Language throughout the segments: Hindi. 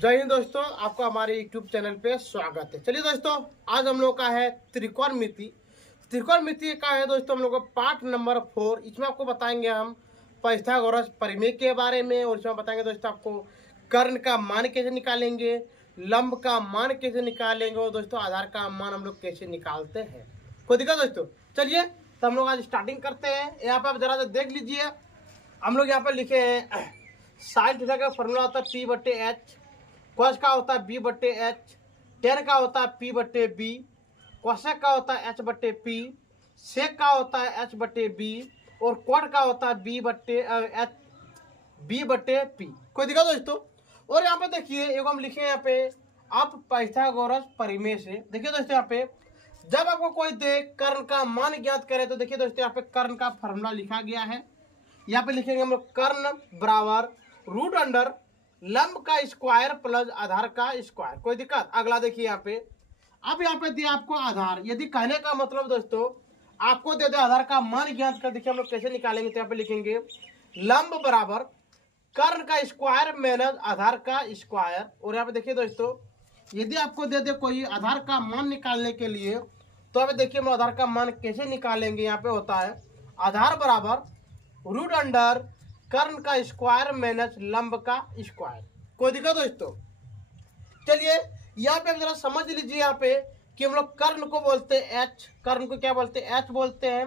जय हिंद दोस्तों, आपका हमारे यूट्यूब चैनल पे स्वागत है। चलिए दोस्तों, आज हम लोग का है त्रिकोणमिति। त्रिकोणमिति का है दोस्तों हम लोग का पार्ट नंबर 4। इसमें आपको बताएंगे हम पाइथागोरस प्रमेय के बारे में, और इसमें बताएंगे दोस्तों आपको कर्ण का मान कैसे निकालेंगे, लंब का मान कैसे निकालेंगे, और दोस्तों आधार का मान हम लोग कैसे निकालते हैं। कोई दिक्कत दोस्तों? चलिए तो हम लोग आज स्टार्टिंग करते हैं। यहाँ पे आप जरा सा देख लीजिए, हम लोग यहाँ पे लिखे हैं साइन थीटा का फॉर्मूला होता है P/H, कॉस का होता है B/H, टेन का होता है P/B, कोसेक का होता है H/P, सेक का होता है H/B, और क्वाड का होता है B/P। कोई दिक्कत दोस्तों? और यहाँ पे देखिए एक हम लिखे यहाँ पे आप पाइथागोरस प्रमेय से। देखिए दोस्तों यहाँ पे जब आपको कोई दे कर्ण का मान ज्ञात करे तो देखिए दोस्तों यहाँ पे कर्ण का फॉर्मूला लिखा गया है। यहाँ पे लिखेंगे हम लोग कर्ण बराबर रूट अंडर लंब का स्क्वायर प्लस आधार का स्क्वायर। कोई दिक्कत? अगला देखिए यहाँ पे, अब यहाँ पे दिया आपको आधार। यदि कहने का मतलब दोस्तों आपको दे दे आधार का मान ज्ञात कर, देखिए हम लोग कैसे निकालेंगे। तो यहाँ पे लिखेंगे लंब बराबर कर्ण का स्क्वायर माइनस आधार का स्क्वायर। और यहाँ पे देखिए दोस्तों यदि आपको दे दे कोई आधार का मान निकालने के लिए, तो यहाँ पे देखिए हम आधार का मान कैसे निकालेंगे। यहाँ पे होता है आधार बराबर रूट अंडर कर्ण का स्क्वायर माइनस लंब का स्क्वायर। कोई दिक्कत दोस्तों? चलिए यहाँ पे आप जरा समझ लीजिए यहाँ पे कि हम लोग कर्ण को बोलते हैं H, कर्ण को क्या बोलते हैं? H बोलते हैं।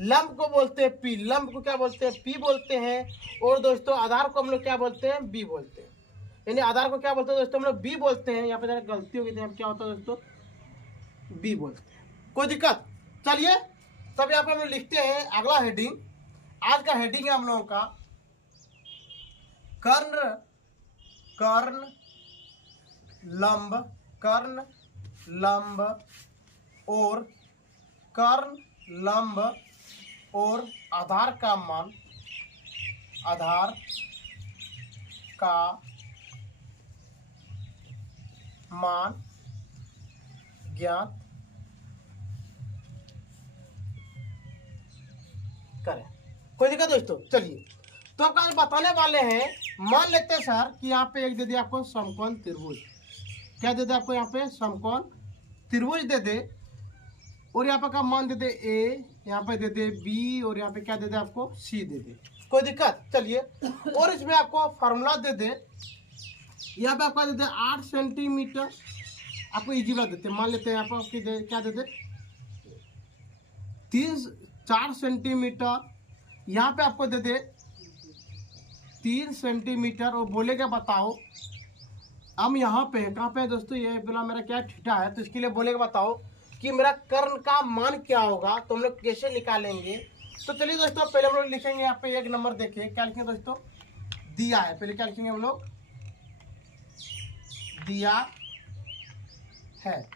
लंब को बोलते हैं P, लंब को क्या बोलते हैं? P बोलते हैं। और दोस्तों आधार को हम लोग क्या बोलते हैं? B बोलते हैं। यानी आधार को क्या बोलते हैं दोस्तों? हम लोग B बोलते हैं। यहाँ पे जरा गलती हो गई थी, क्या होता है दोस्तों? B बोलते हैं। कोई दिक्कत? चलिए तब यहाँ पे हम लोग लिखते हैं अगला हेडिंग। आज का हेडिंग है हम लोगों का कर्ण लंब, कर्ण लंब और कर्ण लंब और आधार का मान, आधार का मान ज्ञात करें। कोई दिक्कत दोस्तों? चलिए तो आपको आज बताने वाले हैं, मान लेते हैं सर कि यहाँ पे एक दे दे आपको समकोण त्रिभुज। क्या दे दे आपको? यहाँ पे समकोण त्रिभुज दे दे, और यहाँ पे का मान दे दे A, यहाँ पे दे दे B, और यहाँ पे क्या दे दे आपको? C दे दे। कोई दिक्कत? चलिए और इसमें आपको फार्मूला दे दे। यहाँ पे आपका दे दे 8 सेंटीमीटर, आपको इजी बना देते। मान लेते हैं यहाँ पर आपकी क्या दे दे 4 सेंटीमीटर, यहाँ पे आपको दे दे 3 सेंटीमीटर, और बोलेगा बताओ हम यहाँ पे कहाँ पे है दोस्तों? ये बोला मेरा क्या थीटा है, तो इसके लिए बोलेगा बताओ कि मेरा कर्ण का मान क्या होगा, तो हम लोग कैसे निकालेंगे। तो चलिए दोस्तों पहले हम लोग लिखेंगे यहाँ पे एक नंबर। देखिए क्या लिखेंगे दोस्तों? दिया है। पहले क्या लिखेंगे हम लोग? दिया है।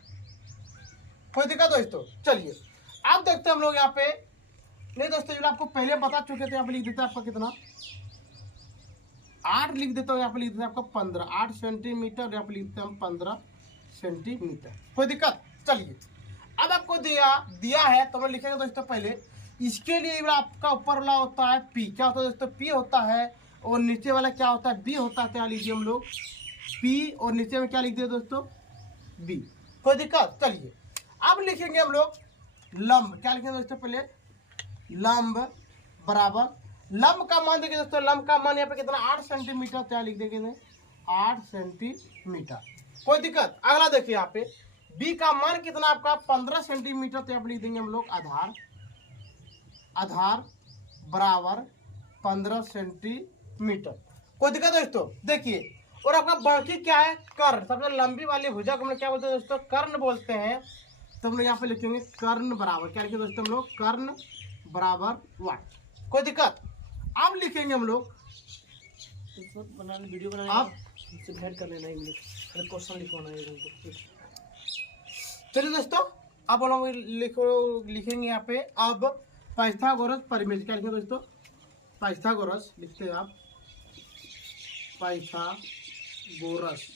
कोई दिक्कत दोस्तों? चलिए अब देखते हैं हम लोग यहाँ पे। नहीं दोस्तों जो आपको पहले बता चुके थे, यहाँ पे लिख देते हैं आपका कितना 8 लिख देता हूँ। यहाँ पे लिख देते हैं आपको 15, 8 सेंटीमीटर, यहाँ पे लिख देते हैं हम 15 सेंटीमीटर। कोई दिक्कत? चलिए अब आपको दिया है तो हम लिखेंगे दोस्तों पहले इसके लिए आपका ऊपर वाला होता है P। क्या होता है दोस्तों? P होता है, और नीचे वाला क्या होता है? B होता है। क्या लीजिए हम लोग P, और नीचे में क्या लिख दिए दोस्तों? B। कोई दिक्कत? चलिए अब लिखेंगे हम लोग लंब। क्या लिखेंगे दोस्तों? पहले लंब बराबर लंब का मान देखिए दोस्तों, लंब का मान यहाँ पे कितना 8 सेंटीमीटर। क्या लिख देंगे? 8 सेंटीमीटर। कोई दिक्कत? अगला देखिए यहाँ पे B का मान कितना आपका 15 सेंटीमीटर। तो यहाँ पे लिख देंगे हम लोग आधार, आधार बराबर 15 सेंटीमीटर। कोई दिक्कत दोस्तों? देखिए और आपका बाकी क्या है? कर्ण। सबसे लंबी वाली भुजा को हम लोग क्या बोलते हैं दोस्तों? कर्ण बोलते हैं। तो हम लोग यहाँ पे लिखेंगे कर्ण बराबर क्या लिखेंगे दोस्तों? हम लोग कर्ण बराबर 1। कोई दिक्कत? अब लिखेंगे हम लोग वीडियो बनाने आप भेंट कर लेना इंग्लिश क्वेश्चन लिखवाना है। चलिए दोस्तों अब हम लिखेंगे यहाँ पे अब पाइथागोरस प्रमेय। क्या लिखेंगे दोस्तों? पाइथागोरस लिखते हैं आप, पाइथागोरस,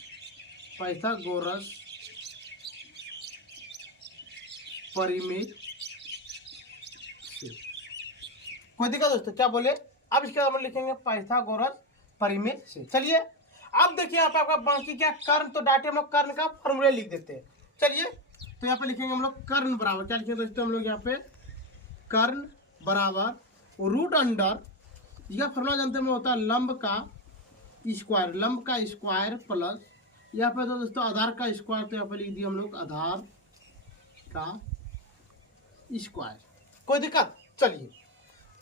पाइथागोरस प्रमेय से। कोई दिक्कत दोस्तों? क्या बोले? अब इसके बाद हम लिखेंगे पाइथागोरस प्रमेय से। चलिए अब देखिए यहाँ पे आपका बाकी क्या कर्ण, तो डाटे हम लोग कर्ण का फॉर्मूला लिख देते हैं। चलिए तो यहाँ पे लिखेंगे हम लोग कर्ण बराबर, क्या लिखेंगे दोस्तों हम लोग यहाँ पे, कर्ण बराबर रूट अंडर, यह फॉर्मूला जानते हैं होता है लंब का स्क्वायर, लंब का स्क्वायर प्लस यहाँ पे तो दोस्तों आधार का स्क्वायर, तो यहाँ पे लिख दिया हम लोग आधार का स्क्वायर। कोई दिक्कत? चलिए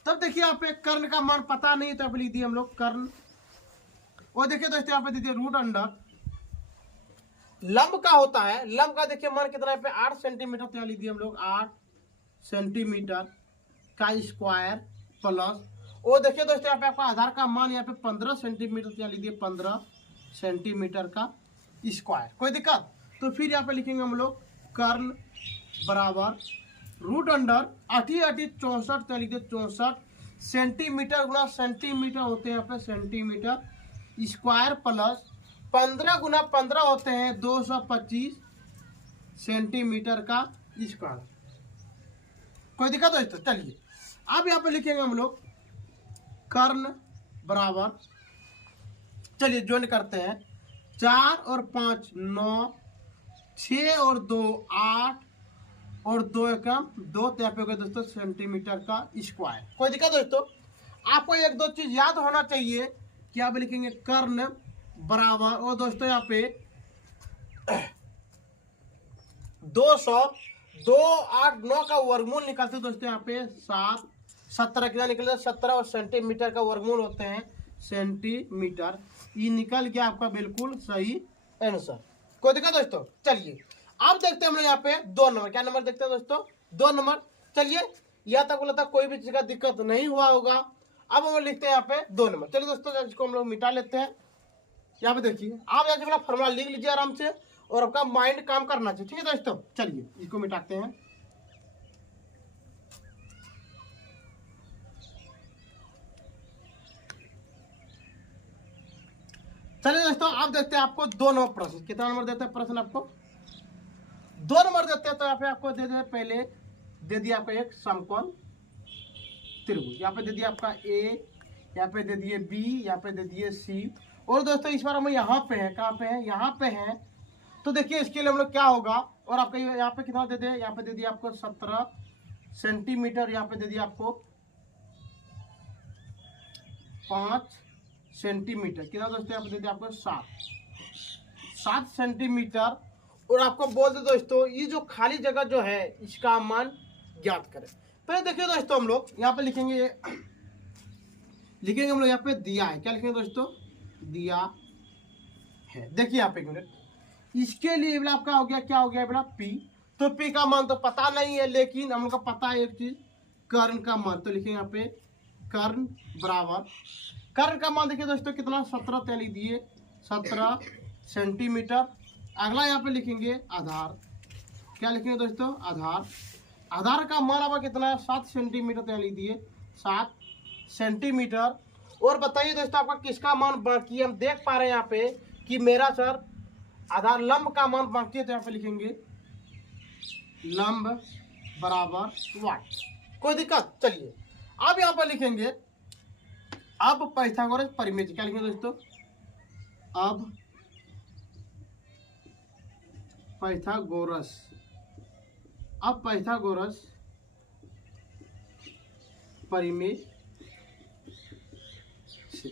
तब देखिए यहाँ पे कर्ण का मान पता नहीं, तो यहाँ पे लिख दिया हम लोग कर्ण, और देखिए दोस्तों यहाँ पे दीजिए रूट अंडर लंब का होता है, लंब का देखिए मान कितना है पे 8 सेंटीमीटर, तो यहाँ लिख दिए हम लोग 8 सेंटीमीटर का स्क्वायर प्लस, और देखिए दोस्तों यहाँ पे आपका आधार का मान यहाँ पे 15 सेंटीमीटर, तो यहाँ लिख दिए 15 सेंटीमीटर का स्क्वायर। कोई दिक्कत? तो फिर यहाँ पे लिखेंगे हम लोग कर्ण बराबर रूट अंडर 8 64, तो लिख दिए 64 सेंटीमीटर गुना सेंटीमीटर होते हैं यहाँ पे सेंटीमीटर स्क्वायर प्लस 15 गुना 15 होते हैं 225 सेंटीमीटर का स्क्वायर। कोई दिक्कत दोस्तों? चलिए अब यहाँ पे लिखेंगे हम लोग कर्ण बराबर, चलिए ज्वाइन करते हैं, 4 और 5 9, 6 और 2 8 और 2 एकम 2, तो यहाँ पे होगा दोस्तों सेंटीमीटर का स्क्वायर। कोई दिक्कत दोस्तों? आपको एक दो चीज याद होना चाहिए कि आप लिखेंगे कर्ण बराबर, और दोस्तों यहाँ पे 200 2 8 9 का वर्गमूल निकालते दोस्तों यहाँ पे 7 17 कितना निकलता है 17, और सेंटीमीटर का वर्गमूल होते हैं सेंटीमीटर, ये निकल गया आपका बिल्कुल सही आंसर। कोई दिक्कत दोस्तों? चलिए अब देखते हैं हम लोग यहाँ पे 2 नंबर, क्या नंबर देखते हैं दोस्तों 2 नंबर। चलिए यहाँ तक बोला था कोई भी चीज का दिक्कत नहीं हुआ होगा। अब हम लिखते हैं यहाँ पे 2 नंबर। चलिए दोस्तों इसको हम लोग मिटा लेते हैं। यहाँ पे देखिए आप यहाँ फॉर्मूला लिख लीजिए आराम से, और आपका माइंड काम करना चाहिए, ठीक है दोस्तों। चलिए इसको मिटाते हैं। चलिए दोस्तों आप देखते हैं आपको 2 नंबर प्रश्न, कितना नंबर देते हैं प्रश्न आपको 2 नंबर देते हैं। तो यहाँ पे आपको दे दे पहले दे दिया आपका एक समकोण त्रिभुज, यहाँ पे दे दिया आपका ए, यहाँ पे दे दिए बी, यहाँ पे दे दिए सी, और दोस्तों इस बार हम यहाँ पे हैं, कहाँ पे हैं यहाँ पे हैं। तो देखिए इसके लिए हम लोग क्या होगा, और आपका यहाँ पे कितना दे दिया, यहाँ पे दे दिया आपको 17 सेंटीमीटर, यहाँ पे दे दिया आपको 5 सेंटीमीटर, कितना दोस्तों यहाँ पे दे दिया आपको 7 सेंटीमीटर, और आपको बोल दे दोस्तों ये जो खाली जगह जो है इसका मान ज्ञात करें। पहले देखिए दोस्तों हम लोग यहाँ पे लिखेंगे हम लोग यहाँ पे दिया है, क्या लिखेंगे दोस्तों दिया है। देखिए यहाँ पे एक मिनट, इसके लिए बेटा आपका हो गया क्या हो गया बेटा P, तो P का मान तो पता नहीं है, लेकिन हम लोग का पता है एक चीज कर्ण का मान, तो लिखेंगे यहाँ पे कर्ण बराबर, कर्ण का मान देखिए दोस्तों कितना 17 लिख दिए 17 सेंटीमीटर। अगला यहाँ पे लिखेंगे आधार, क्या लिखेंगे दोस्तों आधार, आधार का मान आपका कितना है 7 सेंटीमीटर, तो लिख दिए 7 सेंटीमीटर। और बताइए दोस्तों आपका किसका मान बाकी है, हम देख पा रहे हैं यहाँ पे कि मेरा सर आधार लंब का मान बाकी है, तो यहाँ पे लिखेंगे लंब बराबर 1। कोई दिक्कत? चलिए अब यहाँ पर लिखेंगे अब पाइथागोरस परिमेय, क्या लिखेंगे दोस्तों अब पाइथागोरस, अब पाइथागोरस परिमेय से।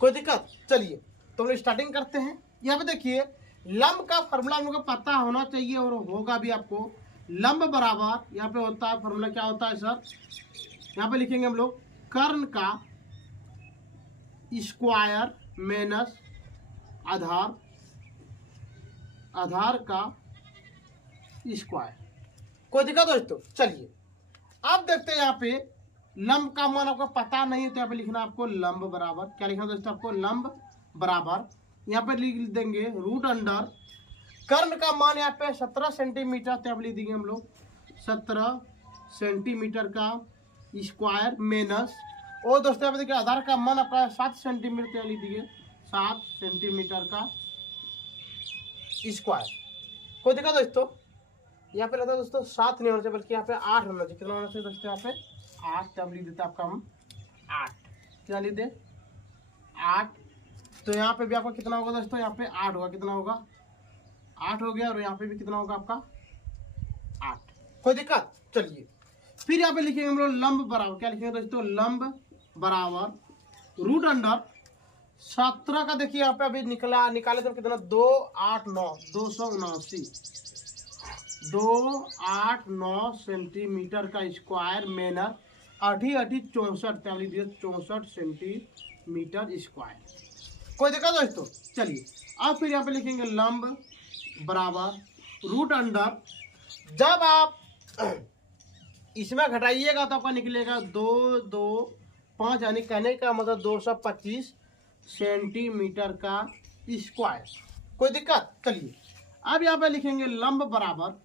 कोई दिक्कत? चलिए तो हम लोग स्टार्टिंग करते हैं। यहाँ पे देखिए लंब का फॉर्मूला हम लोग को पता होना चाहिए, और होगा भी आपको। लंब बराबर यहाँ पे होता है फॉर्मूला, क्या होता है सर, यहाँ पे लिखेंगे हम लोग कर्ण का स्क्वायर माइनस आधार, आधार का स्क्वायर। कोई दिक्कत दोस्तों? चलिए अब देखते हैं यहाँ पे लंब का मान आपको पता नहीं है, तो यहाँ पे लिखना आपको लंब बराबर, क्या लिखना दोस्तों आपको लंब बराबर, यहाँ पे लिख देंगे रूट अंडर कर्ण का मान यहाँ पे 17 सेंटीमीटर, तो यहाँ पे लिख देंगे हम लोग 17 सेंटीमीटर का स्क्वायर माइनस, और दोस्तों यहाँ पे देखिए आधार का मान आपका 7 सेंटीमीटर, तो यहाँ लिख दीजिए 7 सेंटीमीटर का स्क्वायर। कोई दिक्कत दोस्तों? यहाँ पे रहता है दोस्तों 7 नहीं होना चाहिए, बल्कि यहाँ पे 8 होना चाहिए। कितना होना चाहिए दोस्तों यहाँ पे 8, तब लिख देते आपका हम 8, क्या लिख दे 8 तो यहाँ पे भी आपका कितना होगा दोस्तों, यहाँ पे 8 होगा, कितना होगा 8 हो गया, और यहाँ पे भी कितना होगा आपका 8। कोई दिक्कत। चलिए फिर यहाँ पे लिखेंगे हम लोग लंब बराबर, क्या लिखेंगे दोस्तों, लंब बराबर रूट अंडर 17 का, देखिए यहाँ पे अभी निकाले तो कितना 2 8 9 279 289 सेंटीमीटर का स्क्वायर मेनर 8 8 64 64 सेंटीमीटर स्क्वायर। कोई देखा दोस्तों। चलिए अब फिर यहाँ पे लिखेंगे लंब बराबर रूट अंडर, जब आप इसमें घटाइएगा तो आपका निकलेगा 2 2 5, यानी कहने का मतलब 225 सेंटीमीटर का स्क्वायर। कोई दिक्कत। चलिए अब यहाँ पे लिखेंगे लंब बराबर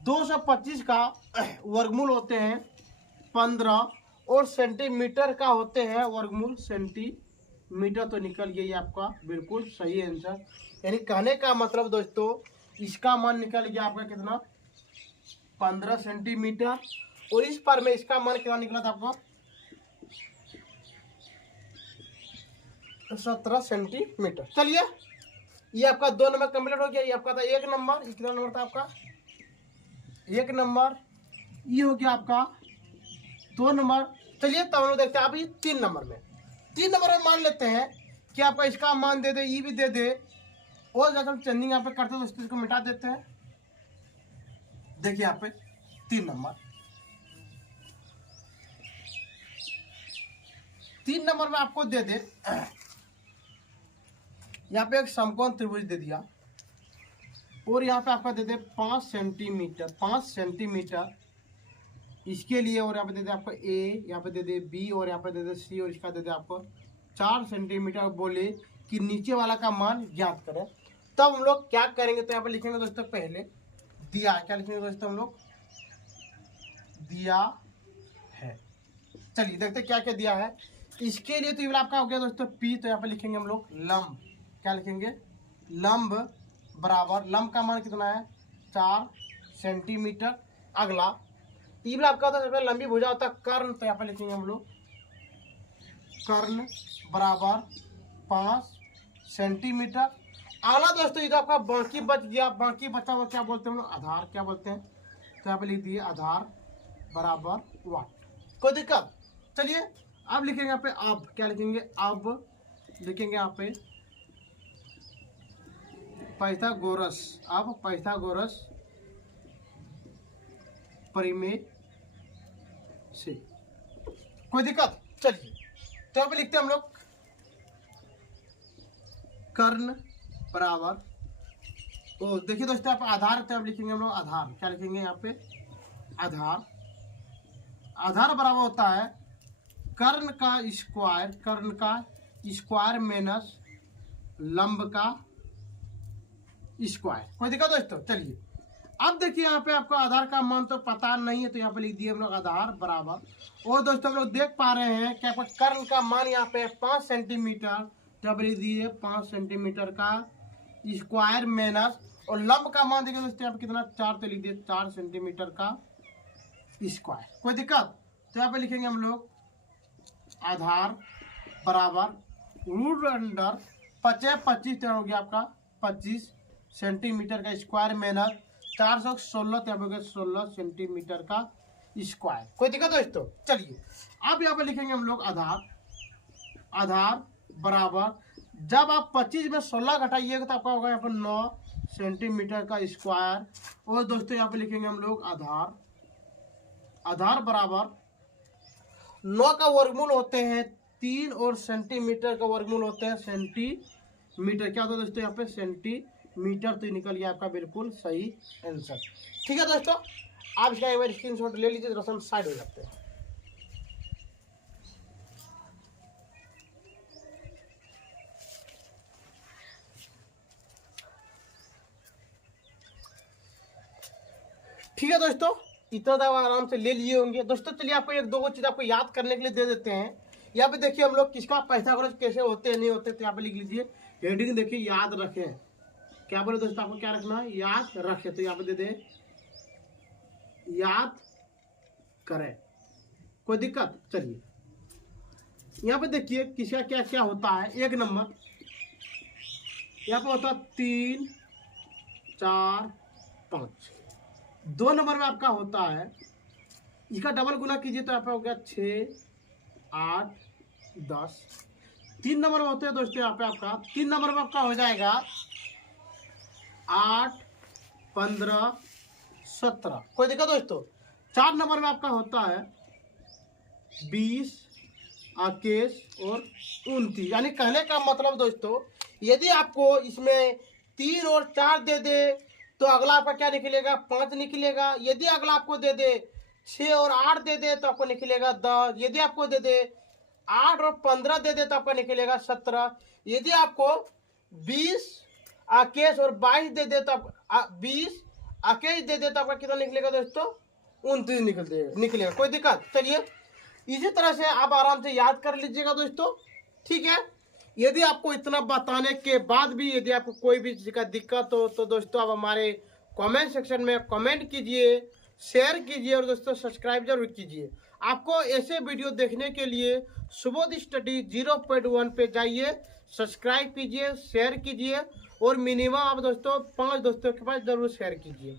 225 का वर्गमूल होते हैं 15, और सेंटीमीटर का होते हैं वर्गमूल सेंटीमीटर, तो निकल गया ये आपका बिल्कुल सही आंसर। यानी कहने का मतलब दोस्तों इसका मान निकल गया आपका कितना 15 सेंटीमीटर, और इस पर में इसका मान कितना निकला था आपका 17 सेंटीमीटर। चलिए ये आपका 2 नंबर कंप्लीट हो गया। ये आपका था 1 नंबर, ये कितना नंबर था आपका 1 नंबर, ये हो गया आपका 2 नंबर। चलिए तब हम लोग देखते हैं अभी 3 नंबर में। 3 नंबर में मान लेते हैं कि आपका इसका मान दे दे, ये भी दे दे, और जब हम चेंजिंग यहाँ पे करते हैं तो इसको मिटा देते हैं। देखिए यहाँ पे 3 नंबर में आपको दे दे, यहाँ पे एक समकोण त्रिभुज दे दिया, और यहाँ पे आपका दे दे 5 सेंटीमीटर इसके लिए, और यहाँ पे दे दे आपको ए, यहाँ पे दे दे बी, और यहाँ पे दे दे सी, और इसका दे दे आपको 4 सेंटीमीटर। बोले कि नीचे वाला का मान ज्ञात करें। तब हम लोग क्या करेंगे, तो यहाँ पे लिखेंगे दोस्तों पहले दिया, क्या लिखेंगे दोस्तों हम लोग दिया है। चलिए देखते क्या क्या दिया है इसके लिए। तो ये आपका हो गया दोस्तों पी, तो यहाँ पे लिखेंगे हम लोग लंब, क्या लिखेंगे लंब बराबर, लंब का मान कितना है 4 सेंटीमीटर। अगला ये आपका होता है लंबी भुजा होता है कर्ण, तो यहाँ पे लिखेंगे हम लोग कर्ण बराबर 5 सेंटीमीटर। अगला दोस्तों ये तो आपका बाकी बच गया, बाकी बचा हुआ क्या बोलते हैं हम लोग आधार, क्या बोलते हैं, तो यहाँ पे लिख दिए आधार बराबर 1। कोई दिक्कत। चलिए अब लिखेंगे यहाँ पे अब, क्या लिखेंगे अब लिखेंगे यहाँ पे पाइथागोरस, अब पाइथागोरस परिमेय से। कोई दिक्कत। चलिए तो यहाँ पे लिखते हैं हम लोग कर्ण बराबर, तो देखिए दोस्तों आप आधार, तो आप लिखेंगे हम लोग आधार, क्या लिखेंगे यहाँ पे आधार, आधार बराबर होता है कर्ण का स्क्वायर माइनस लंब का स्क्वायर। कोई दिक्कत दोस्तों। चलिए अब देखिए यहाँ पे आपको आधार का मान तो पता नहीं है, तो यहाँ पे लिख दिए हम लोग आधार बराबर, और दोस्तों हम लोग देख पा रहे हैं कि आपका कर्ण का मान यहाँ पे 5 सेंटीमीटर, तो यहाँ पे लिख दिए 5 सेंटीमीटर का स्क्वायर माइनस, और लंब का मान देखिए दोस्तों यहाँ पे कितना 4, तो लिख दिए 4 सेंटीमीटर का स्क्वायर। कोई दिक्कत। तो यहाँ पे लिखेंगे हम लोग आधार बराबर रूट अंडर 25 तो हो गया आपका 25 सेंटीमीटर का स्क्वायर माइनस 416, तो हो गया 16 सेंटीमीटर का स्क्वायर। कोई दिक्कत दोस्तों। चलिए अब यहाँ पे लिखेंगे हम लोग आधार बराबर, जब आप 25 में 16 घटाइएगा तो आपका होगा यहाँ पर 9 सेंटीमीटर का स्क्वायर, और दोस्तों यहाँ पे लिखेंगे हम लोग आधार बराबर 9 का वर्गमूल होते हैं 3, और सेंटीमीटर का वर्गमूल होते हैं सेंटीमीटर। क्या होता है दोस्तों यहाँ पे सेंटीमीटर, तो निकल गया आपका बिल्कुल सही आंसर। ठीक है दोस्तों, आप इसका एक बार स्क्रीनशॉट ले लीजिए, तो साइड हो जाते हैं। ठीक है दोस्तों, इतना तो आराम से ले लिए होंगे दोस्तों। चलिए आपको एक दो चीज आपको याद करने के लिए दे देते हैं। यहाँ पे देखिए हम लोग किसका पाइथागोरस कैसे होते हैं नहीं होते, तो यहाँ पे लिख लीजिए हेडिंग, देखिए याद रखें। क्या बोले दोस्तों, आपको क्या रखना है, याद रखें, तो यहाँ पे दे दे याद करें। कोई दिक्कत। चलिए यहाँ पे देखिए किसका क्या क्या होता है। एक नंबर यहाँ पे होता है 3 4 5। 2 नंबर में आपका होता है, इसका डबल गुना कीजिए तो यहाँ पे हो गया 6 8 10। 3 नंबर में होते हैं दोस्तों यहाँ पे आपका 3 नंबर में आपका हो जाएगा 8 15 17। कोई दिक्कत दोस्तों। 4 नंबर में आपका होता है 20 21 और 29। यानी कहने का मतलब दोस्तों, यदि आपको इसमें 3 और 4 दे दे तो अगला आपका क्या निकलेगा 5 निकलेगा। यदि अगला आपको दे दे 6 और 8 दे दे तो आपको निकलेगा 10। यदि आपको दे दे 8 और 15 दे दे तो आपका निकलेगा 17। यदि आपको 20 21 और 22 दे दे तो 20 21 दे दे तो आपका कितना निकलेगा दोस्तों 29 निकलेगा। कोई दिक्कत। चलिए इसी तरह से आप आराम से याद कर लीजिएगा दोस्तों, ठीक है। यदि आपको इतना बताने के बाद भी यदि आपको कोई भी चीज़ का दिक्कत हो तो दोस्तों आप हमारे कमेंट सेक्शन में कमेंट कीजिए, शेयर कीजिए और दोस्तों सब्सक्राइब जरूर कीजिए। आपको ऐसे वीडियो देखने के लिए सुबोध स्टडी 0.1 पे जाइए, सब्सक्राइब कीजिए, शेयर कीजिए और मिनिमम आप दोस्तों 5 दोस्तों के पास जरूर शेयर कीजिए।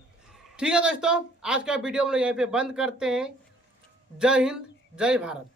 ठीक है दोस्तों, आज का वीडियो हम लोग यहीं पे बंद करते हैं। जय हिंद, जय भारत।